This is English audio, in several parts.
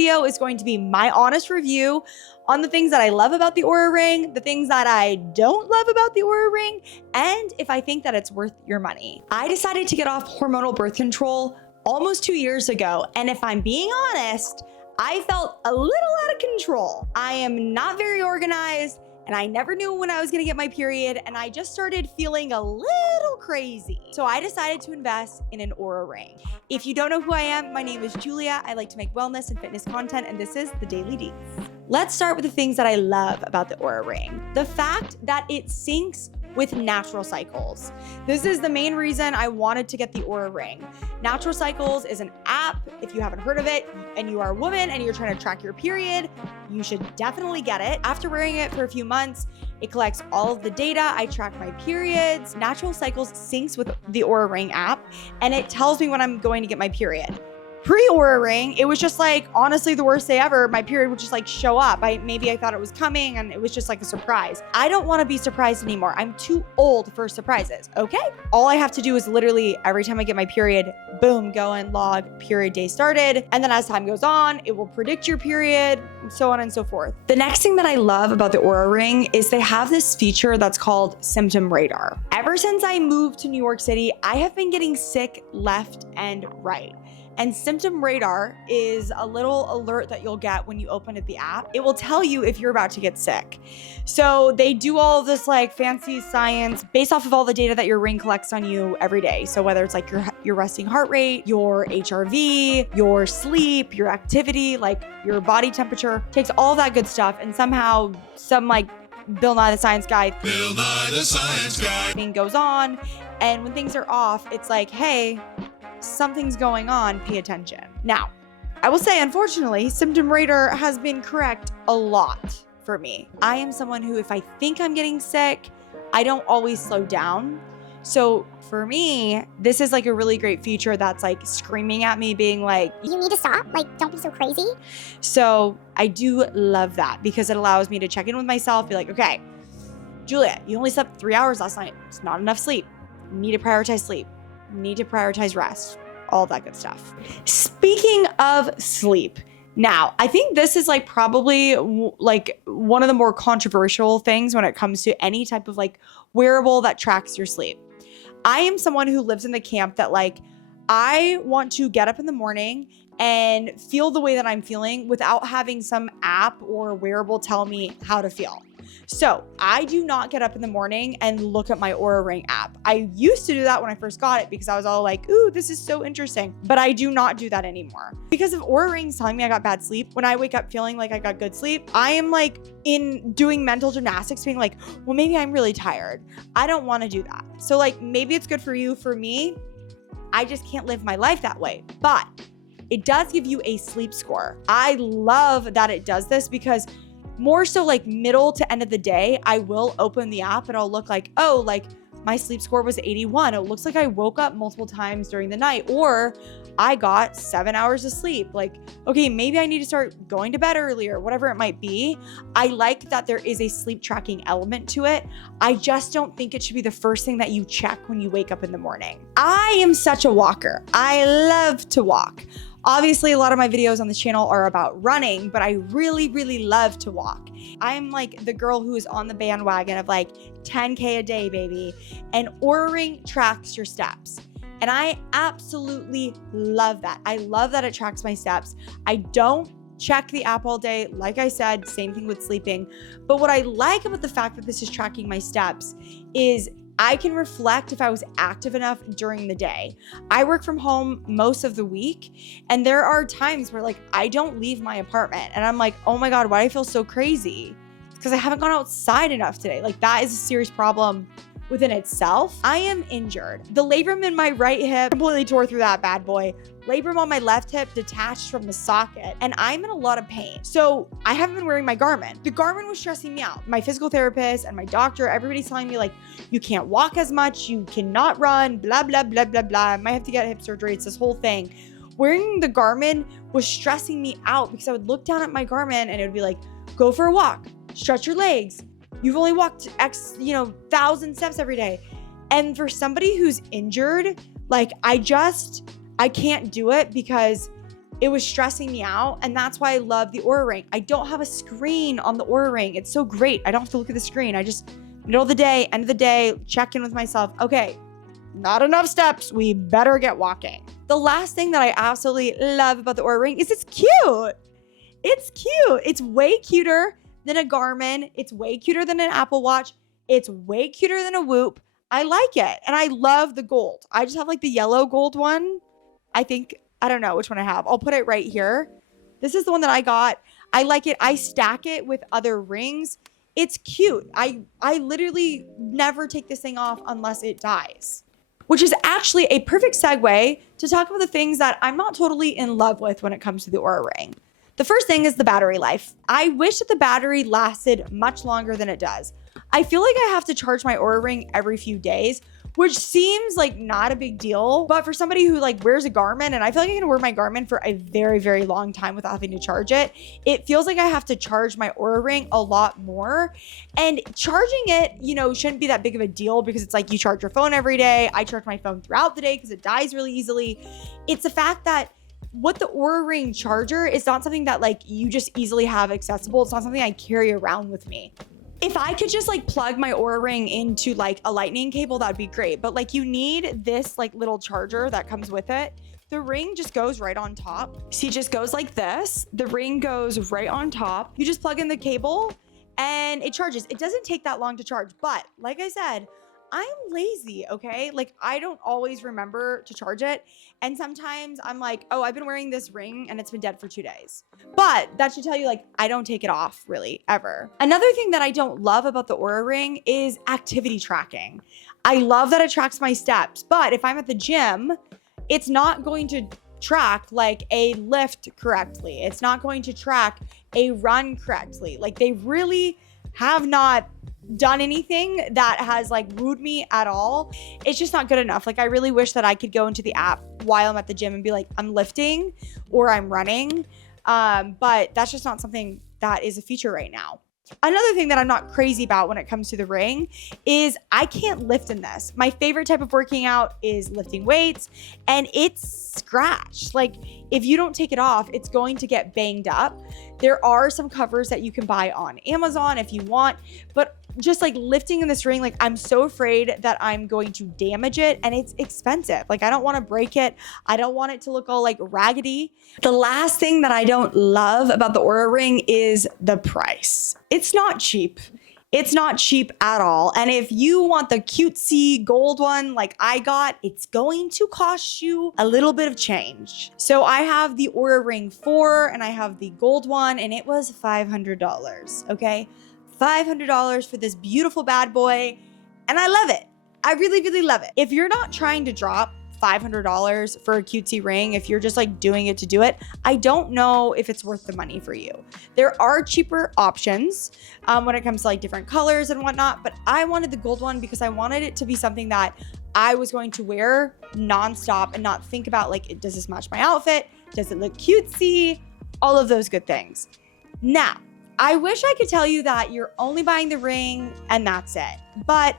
video is going to be my honest review on the things that I love about the Oura Ring, the things that I don't love about the Oura Ring, and if I think that it's worth your money. I decided to get off hormonal birth control almost 2 years ago, and if I'm being honest, I felt a little out of control. I am not very organized, and I never knew when I was gonna get my period, and I just started feeling a little crazy. So I decided to invest in an Oura Ring. If you don't know who I am, my name is Julia. I like to make wellness and fitness content, and this is The Daily Deets. Let's start with the things that I love about the Oura Ring. The fact that it syncs with natural cycles. This is the main reason I wanted to get the Oura Ring. Natural Cycles is an app. If you haven't heard of it and you are a woman and you're trying to track your period, you should definitely get it. After wearing it for a few months, it collects all of the data. I track my periods. Natural Cycles syncs with the Oura Ring app, and it tells me when I'm going to get my period. Pre-Oura Ring, it was just like, honestly, the worst day ever. My period would just like show up. Maybe I thought it was coming and it was just like a surprise. I don't want to be surprised anymore. I'm too old for surprises, okay? All I have to do is literally every time I get my period, boom, go and log period day started. And then as time goes on, it will predict your period, and so on and so forth. The next thing that I love about the Oura Ring is they have this feature that's called Symptom Radar. Ever since I moved to New York City, I have been getting sick left and right. And Symptom Radar is a little alert that you'll get when you open the app. It will tell you if you're about to get sick. So they do all of this like fancy science based off of all the data that your ring collects on you every day. So whether it's like your resting heart rate, your HRV, your sleep, your activity, like your body temperature, takes all that good stuff, and somehow some like Bill Nye the Science Guy thing goes on. And when things are off, it's like, hey, something's going on, pay attention. Now, I will say, unfortunately, Symptom Radar has been correct a lot for me. I am someone who, if I think I'm getting sick, I don't always slow down. So for me, this is like a really great feature that's like screaming at me, being like, you need to stop, like, don't be so crazy. So I do love that because it allows me to check in with myself, be like, okay, Julia, you only slept 3 hours last night. It's not enough sleep. You need to prioritize sleep. Need to prioritize rest, all that good stuff. Speaking of sleep, now I think this is like probably like one of the more controversial things when it comes to any type of like wearable that tracks your sleep. I am someone who lives in the camp that like, I want to get up in the morning and feel the way that I'm feeling without having some app or wearable tell me how to feel. So I do not get up in the morning and look at my Oura Ring app. I used to do that when I first got it because I was all like, ooh, this is so interesting. But I do not do that anymore. Because if Oura Ring's telling me I got bad sleep, when I wake up feeling like I got good sleep, I am like in doing mental gymnastics being like, well, maybe I'm really tired. I don't want to do that. So like, maybe it's good for you. For me, I just can't live my life that way. But it does give you a sleep score. I love that it does this because more so like middle to end of the day, I will open the app and I'll look like, oh, like my sleep score was 81. It looks like I woke up multiple times during the night, or I got 7 hours of sleep. Like, okay, maybe I need to start going to bed earlier, whatever it might be. I like that there is a sleep tracking element to it. I just don't think it should be the first thing that you check when you wake up in the morning. I am such a walker. I love to walk. Obviously, a lot of my videos on this channel are about running, but I really, really love to walk. I'm like the girl who is on the bandwagon of like 10K a day, baby. And Oura Ring tracks your steps. And I absolutely love that. I love that it tracks my steps. I don't check the app all day. Like I said, same thing with sleeping. But what I like about the fact that this is tracking my steps is I can reflect if I was active enough during the day. I work from home most of the week, and there are times where like I don't leave my apartment and I'm like, oh my God, why do I feel so crazy? It's because I haven't gone outside enough today. Like that is a serious problem within itself. I am injured. The labrum in my right hip completely tore through that bad boy. Labrum on my left hip detached from the socket, and I'm in a lot of pain. So I haven't been wearing my Garmin. The Garmin was stressing me out. My physical therapist and my doctor, everybody's telling me like, you can't walk as much, you cannot run, blah, blah, blah, blah, blah. I might have to get hip surgery. It's this whole thing. Wearing the Garmin was stressing me out because I would look down at my Garmin and it would be like, go for a walk, stretch your legs. You've only walked X, 1,000 steps every day. And for somebody who's injured, like I can't do it because it was stressing me out. And that's why I love the Oura Ring. I don't have a screen on the Oura Ring. It's so great. I don't have to look at the screen. I just, middle of the day, end of the day, check in with myself. Okay, not enough steps. We better get walking. The last thing that I absolutely love about the Oura Ring is it's cute. It's cute. It's way cuter than a Garmin. It's way cuter than an Apple Watch. It's way cuter than a Whoop. I like it. And I love the gold. I just have like the yellow gold one. I don't know which one I have. I'll put it right here. This is the one that I got. I like it. I stack it with other rings. It's cute. I literally never take this thing off unless it dies. Which is actually a perfect segue to talk about the things that I'm not totally in love with when it comes to the Oura Ring. The first thing is the battery life. I wish that the battery lasted much longer than it does. I feel like I have to charge my Oura Ring every few days, which seems like not a big deal. But for somebody who like wears a Garmin, and I feel like I can wear my Garmin for a very, very long time without having to charge it, it feels like I have to charge my Oura Ring a lot more. And charging it, shouldn't be that big of a deal because it's like you charge your phone every day. I charge my phone throughout the day because it dies really easily. It's the fact that what the Oura Ring charger is not something that like you just easily have accessible. It's not something I carry around with me. If I could just like plug my Oura Ring into like a lightning cable, that'd be great. But like you need this like little charger that comes with it. The ring just goes right on top. See, it just goes like this. The ring goes right on top. You just plug in the cable and it charges. It doesn't take that long to charge. But like I said, I'm lazy, okay? Like I don't always remember to charge it. And sometimes I'm like, oh, I've been wearing this ring and it's been dead for 2 days. But that should tell you like, I don't take it off really ever. Another thing that I don't love about the Oura Ring is activity tracking. I love that it tracks my steps, but if I'm at the gym, it's not going to track like a lift correctly. It's not going to track a run correctly. Like they really have not done anything that has like wooed me at all. It's just not good enough. Like I really wish that I could go into the app while I'm at the gym and be like, I'm lifting or I'm running. But that's just not something that is a feature right now. Another thing that I'm not crazy about when it comes to the ring is I can't lift in this. My favorite type of working out is lifting weights and it's scratched. Like if you don't take it off, it's going to get banged up. There are some covers that you can buy on Amazon if you want, but just like lifting in this ring, like I'm so afraid that I'm going to damage it and it's expensive. Like I don't want to break it. I don't want it to look all like raggedy. The last thing that I don't love about the Oura Ring is the price. It's not cheap. It's not cheap at all. And if you want the cutesy gold one like I got, it's going to cost you a little bit of change. So I have the Oura Ring 4 and I have the gold one and it was $500, okay? $500 for this beautiful bad boy. And I love it. I really, really love it. If you're not trying to drop $500 for a cutesy ring, if you're just like doing it to do it, I don't know if it's worth the money for you. There are cheaper options when it comes to like different colors and whatnot, but I wanted the gold one because I wanted it to be something that I was going to wear nonstop and not think about like, does this match my outfit? Does it look cutesy? All of those good things. Now, I wish I could tell you that you're only buying the ring and that's it. But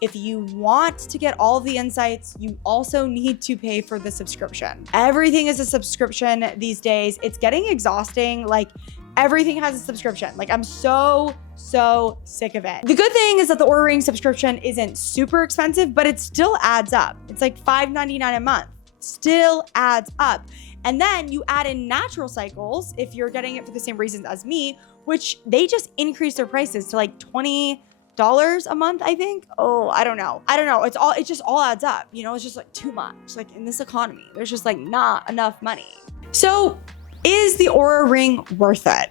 if you want to get all the insights, you also need to pay for the subscription. Everything is a subscription these days. It's getting exhausting. Like everything has a subscription. Like I'm so sick of it. The good thing is that the Oura Ring subscription isn't super expensive, but it still adds up. It's like $5.99 a month. Still adds up. And then you add in natural cycles if you're getting it for the same reasons as me, which they just increased their prices to like $20 a month, I think. Oh, I don't know. It just all adds up. It's just like too much. Like in this economy, there's just like not enough money. So is the Oura Ring worth it?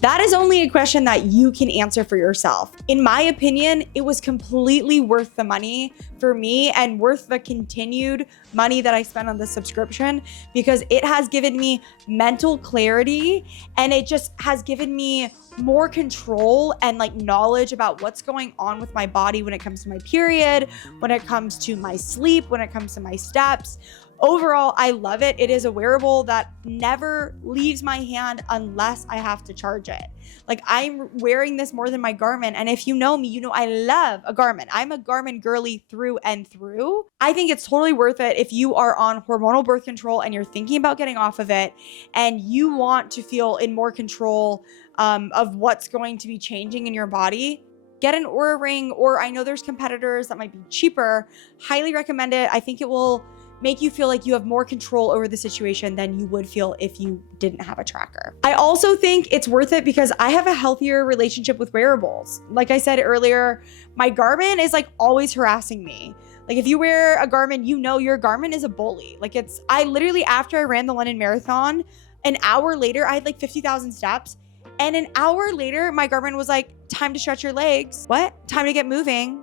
That is only a question that you can answer for yourself. In my opinion, it was completely worth the money for me and worth the continued money that I spent on the subscription because it has given me mental clarity and it just has given me more control and like knowledge about what's going on with my body when it comes to my period, when it comes to my sleep, when it comes to my steps. Overall, I love it. It is a wearable that never leaves my hand unless I have to charge it. Like, I'm wearing this more than my Garmin. And if you know me, you know I love a Garmin. I'm a Garmin girly through and through. I think it's totally worth it if you are on hormonal birth control and you're thinking about getting off of it and you want to feel in more control of what's going to be changing in your body. Get an Oura Ring, or I know there's competitors that might be cheaper. Highly recommend it. I think it will make you feel like you have more control over the situation than you would feel if you didn't have a tracker. I also think it's worth it because I have a healthier relationship with wearables. Like I said earlier, my Garmin is like always harassing me. Like, if you wear a Garmin, you know your Garmin is a bully. Like, I literally, after I ran the London Marathon, an hour later, I had like 50,000 steps. And an hour later, my Garmin was like, time to stretch your legs. What? Time to get moving.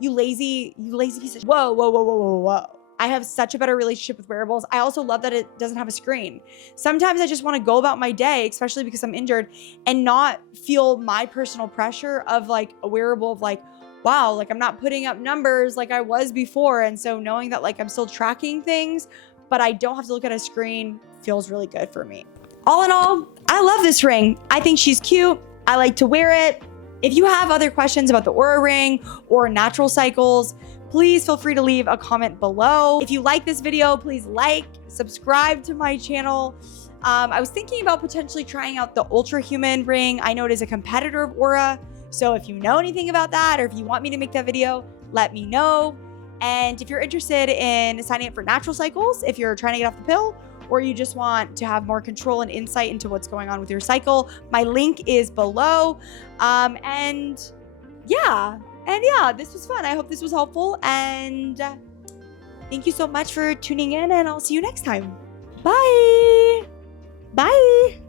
You lazy piece of, whoa. I have such a better relationship with wearables. I also love that it doesn't have a screen. Sometimes I just want to go about my day, especially because I'm injured, and not feel my personal pressure of like a wearable of like, wow, like I'm not putting up numbers like I was before. And so knowing that like I'm still tracking things, but I don't have to look at a screen feels really good for me. All in all, I love this ring. I think she's cute. I like to wear it. If you have other questions about the Oura Ring or natural cycles, please feel free to leave a comment below. If you like this video, please like, subscribe to my channel. I was thinking about potentially trying out the Ultra Human ring. I know it is a competitor of Oura. So if you know anything about that, or if you want me to make that video, let me know. And if you're interested in signing up for natural cycles, if you're trying to get off the pill, or you just want to have more control and insight into what's going on with your cycle, my link is below. And yeah, this was fun. I hope this was helpful. And thank you so much for tuning in, and I'll see you next time. Bye. Bye.